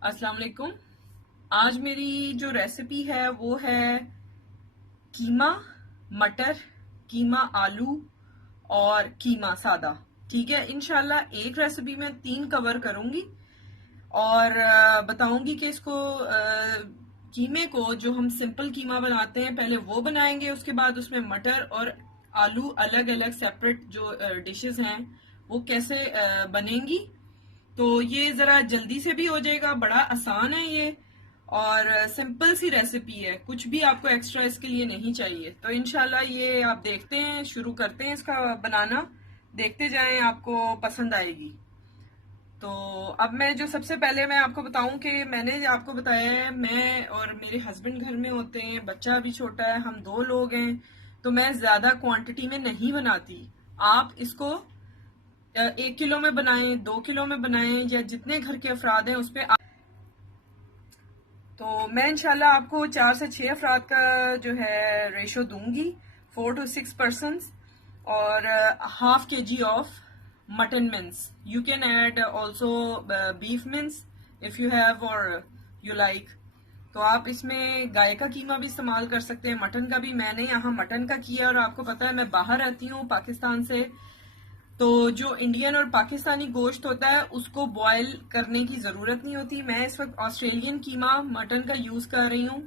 अस्सलाम वालेकुम। आज मेरी जो रेसिपी है वो है कीमा मटर, कीमा आलू और कीमा सादा। ठीक है, इंशाल्लाह एक रेसिपी में 3 कवर करूंगी और बताऊंगी कि इसको कीमे को जो हम सिंपल कीमा बनाते हैं पहले वो बनाएंगे, उसके बाद उसमें मटर और आलू अलग अलग सेपरेट जो डिशेस हैं वो कैसे बनेंगी। तो ये जरा जल्दी से भी हो जाएगा, बड़ा आसान है ये और सिंपल सी रेसिपी है, कुछ भी आपको एक्स्ट्रा इसके लिए नहीं चाहिए। तो इनशाला ये आप देखते हैं, शुरू करते हैं इसका बनाना, देखते जाएं, आपको पसंद आएगी। तो अब मैं जो सबसे पहले मैं आपको बताऊं कि मैंने आपको बताया है मैं और मेरे हस्बैंड घर में होते हैं, बच्चा अभी छोटा है, हम 2 लोग हैं, तो मैं ज्यादा क्वांटिटी में नहीं बनाती। आप इसको 1 किलो में बनाएं, 2 किलो में बनाएं, या जितने घर के अफराद हैं उस पर। तो मैं इंशाल्लाह आपको 4 से 6 अफराद का जो है रेशो दूंगी, 4 to 6 पर्सन, और ½ kg of mutton mince. You can add also beef mince if you have और यू लाइक। तो आप इसमें गाय का कीमा भी इस्तेमाल कर सकते हैं, मटन का भी। मैंने यहाँ मटन का किया, और आपको पता है मैं बाहर रहती हूँ पाकिस्तान से, तो जो इंडियन और पाकिस्तानी गोश्त होता है उसको बॉयल करने की जरूरत नहीं होती। मैं इस वक्त ऑस्ट्रेलियन कीमा मटन का यूज कर रही हूँ,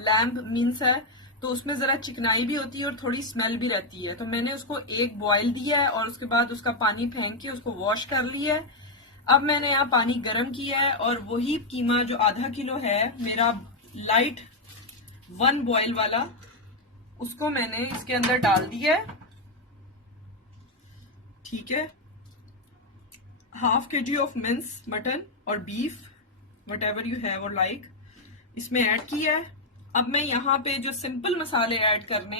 लैम्ब मीन्स है, तो उसमें जरा चिकनाई भी होती है और थोड़ी स्मेल भी रहती है। तो मैंने उसको एक बॉयल दिया है और उसके बाद उसका पानी फेंक के उसको वॉश कर लिया है। अब मैंने यहाँ पानी गर्म किया है और वही कीमा जो ½ किलो है मेरा, लाइट 1 बॉयल वाला, उसको मैंने इसके अंदर डाल दिया है। ठीक है, ½ kg ऑफ मिन्स मटन और beef, what ever you have और लाइक, इसमें ऐड किया है। अब मैं यहाँ पे जो सिंपल मसाले ऐड करने,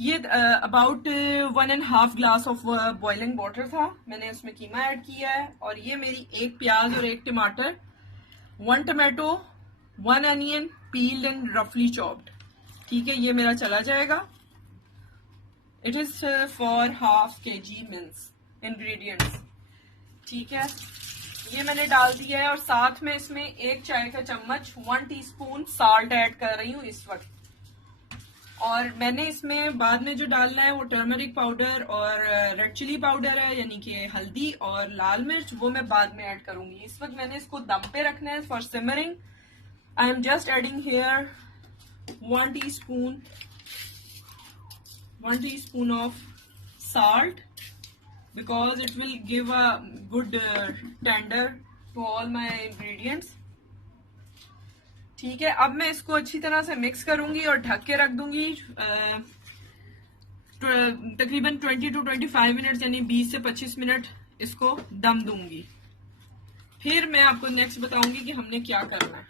ये about 1.5 glass of boiling water था, मैंने उसमें कीमा ऐड किया है। और ये मेरी 1 प्याज और 1 टमाटर, 1 टमाटो, 1 अनियन पील्ड एंड रफली चॉप्ड। ठीक है, ये मेरा चला जाएगा। It is for ½ kg mince ingredients. ठीक है, ये मैंने डाल दिया है और साथ में इसमें 1 चाय का चम्मच 1 टीस्पून साल्ट ऐड कर रही हूँ इस वक्त। और मैंने इसमें बाद में जो डालना है वो टर्मरिक पाउडर और रेड चिली पाउडर है, यानी कि हल्दी और लाल मिर्च, वो मैं बाद में ऐड करूंगी। इस वक्त मैंने इसको दम पे रखना है for simmering. I am just adding here 1 teaspoon of salt because it will give a good tender to all my ingredients। ठीक है, अब मैं इसको अच्छी तरह से मिक्स करूंगी और ढक के रख दूंगी तकरीबन 20 to 25 मिनट, यानी 20 से 25 मिनट इसको दम दूंगी। फिर मैं आपको नेक्स्ट बताऊंगी कि हमने क्या करना है।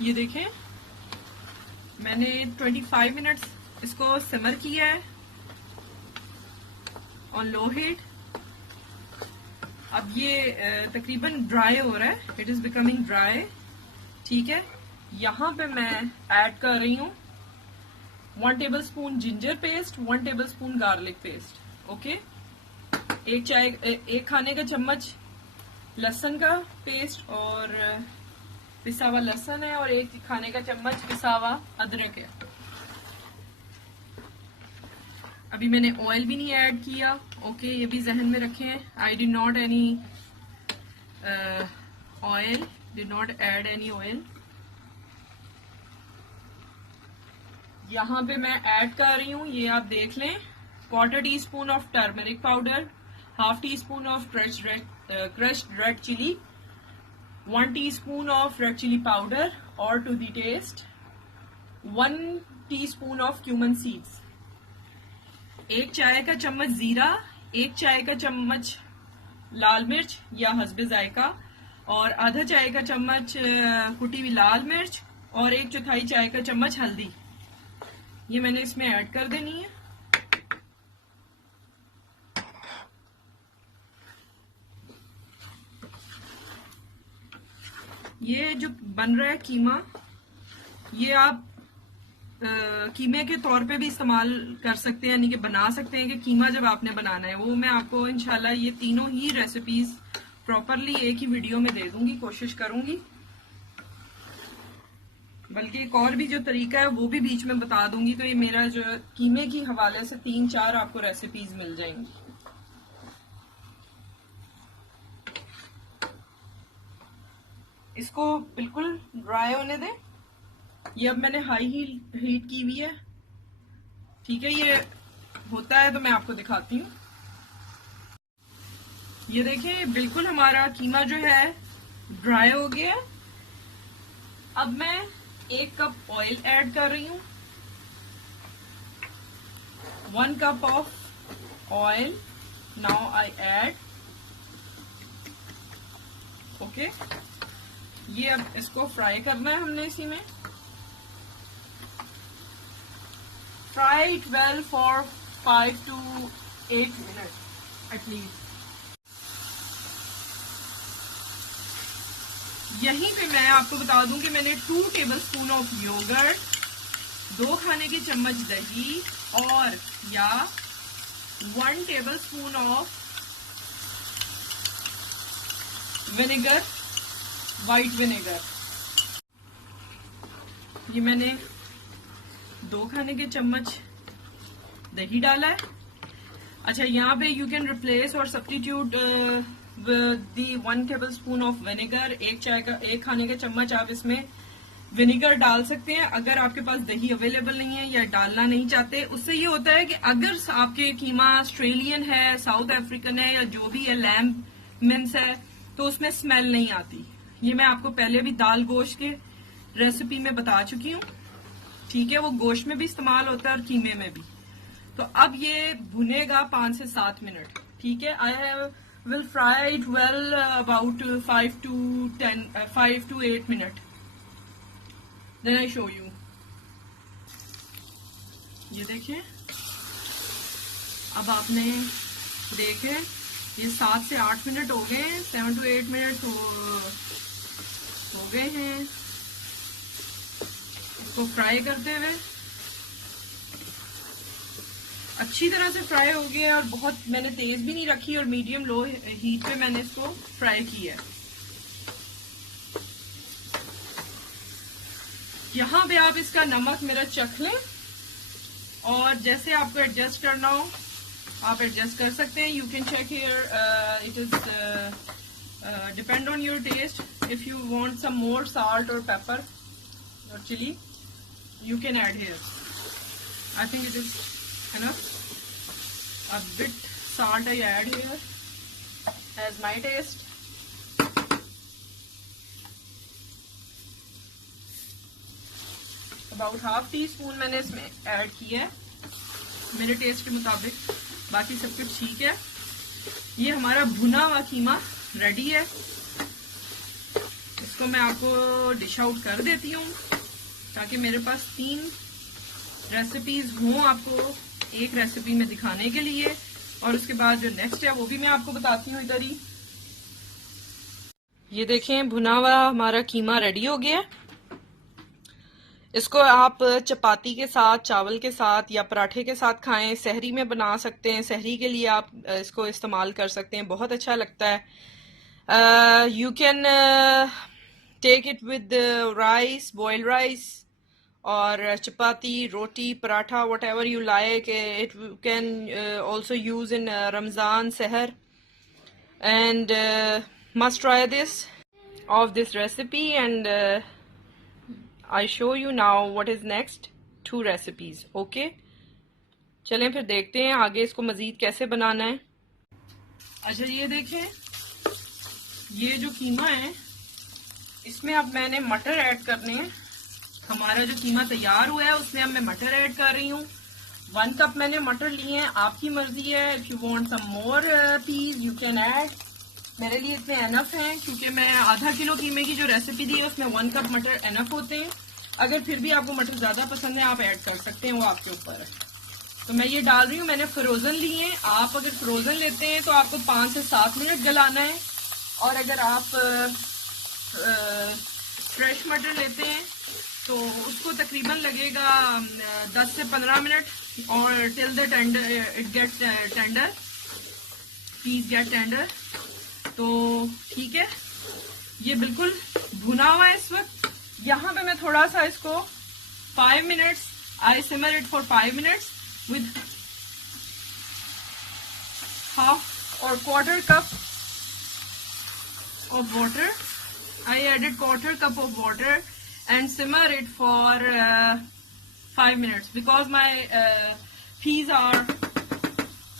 ये देखें, मैंने 25 मिनट्स इसको सिमर किया है ऑन लो हीट। अब ये तकरीबन ड्राई हो रहा है, इट इज बिकमिंग ड्राई। ठीक है, यहाँ पे मैं ऐड कर रही हूँ 1 tablespoon ginger paste, 1 tablespoon garlic paste. Okay, 1 खाने का चम्मच लहसुन का पेस्ट और पिसा हुआ लहसुन है, और 1 खाने का चम्मच पिसा हुआ अदरक है। अभी मैंने ऑयल भी नहीं ऐड किया। ओके, ये भी जहन में रखें, I did not any oil, did not add any oil. यहाँ पे मैं ऐड कर रही हूँ, ये आप देख लें, 1/4 teaspoon of turmeric powder, ½ teaspoon of crushed red chilli, 1 teaspoon of red chilli powder, और to the taste 1 teaspoon of cumin seeds, 1 चाय का चम्मच जीरा, 1 चाय का चम्मच लाल मिर्च या हस्बे जायका, और ½ चाय का चम्मच कुटी हुई लाल मिर्च, और 1/4 चाय का चम्मच हल्दी। ये मैंने इसमें ऐड कर देनी है। ये जो बन रहा है कीमा, ये आप कीमे के तौर पे भी इस्तेमाल कर सकते हैं, यानी कि बना सकते हैं कि कीमा जब आपने बनाना है, वो मैं आपको इंशाल्लाह ये तीनों ही रेसिपीज प्रॉपरली एक ही वीडियो में दे दूंगी, कोशिश करूंगी। बल्कि एक और भी जो तरीका है वो भी बीच में बता दूंगी। तो ये मेरा जो कीमे की हवाले से 3-4 आपको रेसिपीज मिल जाएंगी। इसको बिल्कुल ड्राई होने दें। ये अब मैंने हाई हीट की हुई है, ठीक है। ये होता है तो मैं आपको दिखाती हूँ। ये देखें, बिल्कुल हमारा कीमा जो है ड्राई हो गया। अब मैं 1 कप ऑयल ऐड कर रही हूँ, 1 cup of oil. Now I add, okay. ये अब इसको फ्राई करना है हमने इसी में। Fry it well for 5 to 8 minutes at least. यहीं पे मैं आपको बता दूं कि मैंने 2 टेबलस्पून ऑफ योगर्ट, 2 खाने के चम्मच दही और या 1 tablespoon of vinegar, white vinegar. ये मैंने 2 खाने के चम्मच दही डाला है। अच्छा, यहाँ पे यू कैन रिप्लेस और substitute the 1 tablespoon of vinegar. 1 खाने का चम्मच आप इसमें विनेगर डाल सकते हैं अगर आपके पास दही अवेलेबल नहीं है या डालना नहीं चाहते। उससे ये होता है कि अगर आपके कीमा ऑस्ट्रेलियन है, साउथ अफ्रीकन है या जो भी है, लैम्ब मिन्स है, तो उसमें स्मेल नहीं आती। ये मैं आपको पहले भी दाल गोश्त के रेसिपी में बता चुकी हूँ, ठीक है। वो गोश्त में भी इस्तेमाल होता है और कीमे में भी। तो अब ये भुनेगा 5 से 7 मिनट, ठीक है। I will fry it well about 5 to 8 minute, then I show you. ये देखिए, अब आपने देखे ये 7 से 8 मिनट हो गए हैं, 7 to 8 मिनट हो गए हैं इसको फ्राई करते हुए। अच्छी तरह से फ्राई हो गया और बहुत मैंने तेज भी नहीं रखी और मीडियम लो हीट पे मैंने इसको फ्राई किया है। यहाँ पे आप इसका नमक मेरा चख लें और जैसे आपको एडजस्ट करना हो आप एडजस्ट कर सकते हैं। You can check here, it is depend on your taste. If you want some more salt और पेपर और chilli, you can add here. I think it is enough. A bit salt I add here as my taste. About ½ teaspoon मैंने इसमें add किया है मेरे test के मुताबिक, बाकी सब कुछ ठीक है। ये हमारा भुना हुआ कीमा रेडी है। इसको मैं आपको डिश आउट कर देती हूँ ताकि मेरे पास 3 रेसिपीज हों आपको एक रेसिपी में दिखाने के लिए। और उसके बाद जो नेक्स्ट है वो भी मैं आपको बताती हूँ इधर ही। ये देखें, भुना हुआ हमारा कीमा रेडी हो गया। इसको आप चपाती के साथ, चावल के साथ या पराठे के साथ खाएं। सहरी में बना सकते हैं, सहरी के लिए आप इसको इस्तेमाल कर सकते हैं, बहुत अच्छा लगता है। You can take it with rice, boiled rice और chapati, roti, paratha, whatever you like. It can also use in Ramzan sahar and must try this of this recipe and I show you now what is next 2 recipes. Okay, चलें फिर देखते हैं आगे इसको मजीद कैसे बनाना है। अच्छा, ये देखें, ये जो कीमा है इसमें अब मैंने मटर ऐड करने हैं। हमारा जो कीमा तैयार हुआ है उसमें अब मैं मटर ऐड कर रही हूँ। 1 कप मैंने मटर लिए हैं, आपकी मर्जी है। If you want some more piece you can add. मेरे लिए इतने एनफ हैं क्योंकि मैं ½ किलो कीमे की जो रेसिपी दी है उसमें 1 कप मटर एनफ होते हैं। अगर फिर भी आपको मटर ज्यादा पसंद है आप ऐड कर सकते हैं, वो आपके ऊपर है। तो मैं ये डाल रही हूँ। मैंने फ्रोजन लिए हैं। आप अगर फ्रोजन लेते हैं तो आपको 5 से 7 मिनट गलाना है, और अगर आप फ्रेश मटर लेते हैं तो उसको तकरीबन लगेगा 10 से 15 मिनट, और till the tender it get tender, piece get tender. तो ठीक है, ये बिल्कुल भुना हुआ है इस वक्त। यहाँ पे मैं थोड़ा सा इसको 5 minutes, I simmer it for 5 minutes with half or quarter cup of water. I added quarter cup of water and simmer it for 5 minutes because my peas are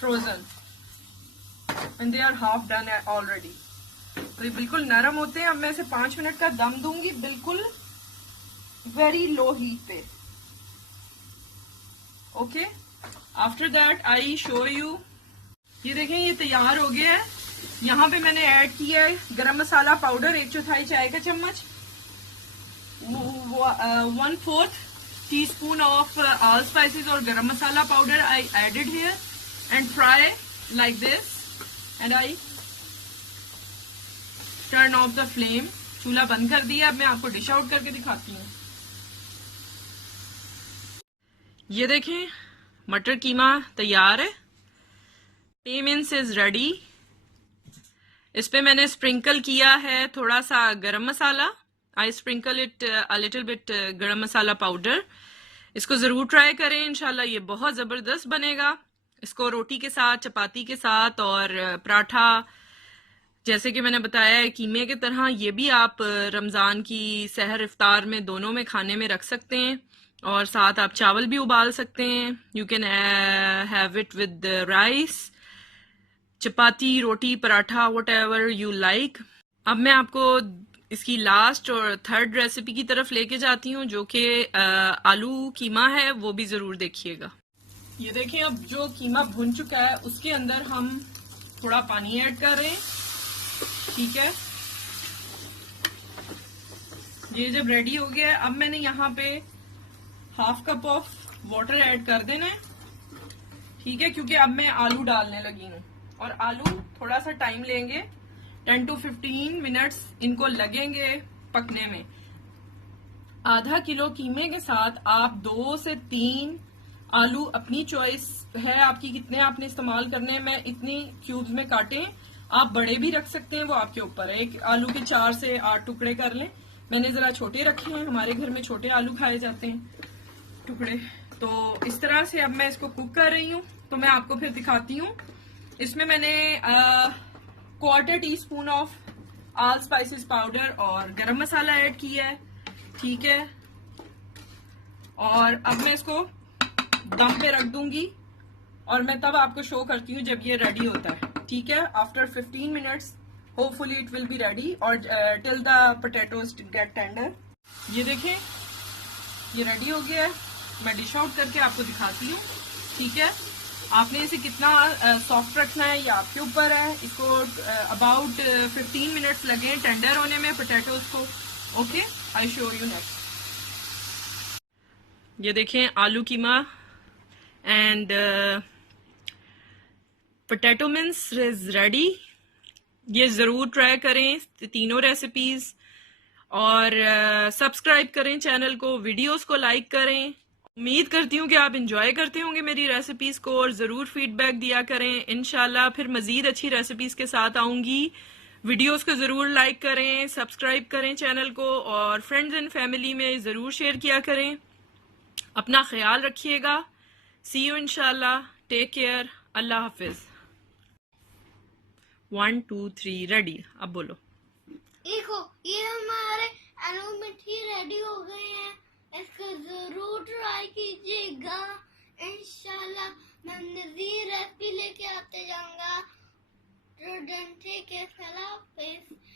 frozen and they are half done already. तो ये बिल्कुल नरम होते हैं। अब मैं इसे 5 minute का दम दूंगी, बिल्कुल वेरी लो हीट पे। Okay, after that I show you. ये देखें, ये तैयार हो गया है। यहाँ पे मैंने ऐड किया है गरम मसाला पाउडर 1/4 चाय का चम्मच, 1/4 टीस्पून ऑफ ऑल स्पाइसेस और garam masala powder I added here and fry like this and I turn off the flame. चूल्हा बंद कर दिया। अब मैं आपको डिश आउट करके दिखाती हूँ। ये देखें, मटर कीमा तैयार है। 10 मिनट्स इज रेडी। इस पे मैंने स्प्रिंकल किया है थोड़ा सा garam masala. I sprinkle it a little bit garam masala powder. इसको जरूर ट्राई करें, इंशाल्लाह ये बहुत जबरदस्त बनेगा। इसको रोटी के साथ, चपाती के साथ और पराठा, जैसे कि मैंने बताया है कीमे की तरह, ये भी आप रमजान की सहर इफ्तार में दोनों में खाने में रख सकते हैं। और साथ आप चावल भी उबाल सकते हैं। You can have it with rice, chapati, roti, paratha, whatever you like. अब मैं आपको इसकी लास्ट और थर्ड रेसिपी की तरफ लेके जाती हूँ, जो कि आलू कीमा है। वो भी जरूर देखिएगा। ये देखें, अब जो कीमा भुन चुका है उसके अंदर हम थोड़ा पानी ऐड कर रहे हैं। ठीक है, ये जब रेडी हो गया है, अब मैंने यहाँ पे half cup of water add कर देना है। ठीक है, क्योंकि अब मैं आलू डालने लगी हूँ और आलू थोड़ा सा टाइम लेंगे, 10 to 15 मिनट्स इनको लगेंगे पकने में। आधा किलो कीमे के साथ आप 2 से 3 आलू, अपनी चॉइस है आपकी कितने आपने इस्तेमाल करने हैं। मैं इतनी क्यूब्स में काटे, आप बड़े भी रख सकते हैं, वो आपके ऊपर है। एक आलू के 4 से 8 टुकड़े कर लें। मैंने जरा छोटे रखे हैं, हमारे घर में छोटे आलू खाए जाते हैं टुकड़े। तो इस तरह से अब मैं इसको कुक कर रही हूँ। तो मैं आपको फिर दिखाती हूँ। इसमें मैंने 1/4 teaspoon of all spices powder और गरम मसाला ऐड किया है। ठीक है, और अब मैं इसको दम पे रख दूंगी और मैं तब आपको शो करती हूँ जब ये रेडी होता है। ठीक है, after 15 minutes hopefully it will be ready or till the potatoes get tender. ये देखें, ये रेडी हो गया है। मैं डिश आउट करके आपको दिखाती हूँ। ठीक है, आपने इसे कितना सॉफ्ट रखना है ये आपके ऊपर है। इसको अबाउट 15 मिनट्स लगे टेंडर होने में पोटैटोज को। Okay, I show you next. ये देखें, aloo keema and potato mince is ready. ये जरूर ट्राई करें तीनों रेसिपीज, और सब्सक्राइब करें चैनल को, वीडियोस को लाइक करें। उम्मीद करती हूँ कि आप इंजॉय करते होंगे मेरी रेसिपीज को, और जरूर फीडबैक दिया करें। इंशाल्लाह फिर मजीद अच्छी रेसिपीज के साथ आऊंगी। वीडियोस को जरूर लाइक करें, सब्सक्राइब करें चैनल को, और फ्रेंड्स एंड फैमिली में जरूर शेयर किया करें। अपना ख्याल रखिएगा। सी यू इंशाल्लाह। Take care. अल्लाह हाफिज। 1 2 3 रेडी। अब बोलो। देखो, ये हमारे आलू मिठी रेडी हो गए हैं। इसको जरूर ट्राई कीजिएगा। इंशाल्लाह मैं नज़ीर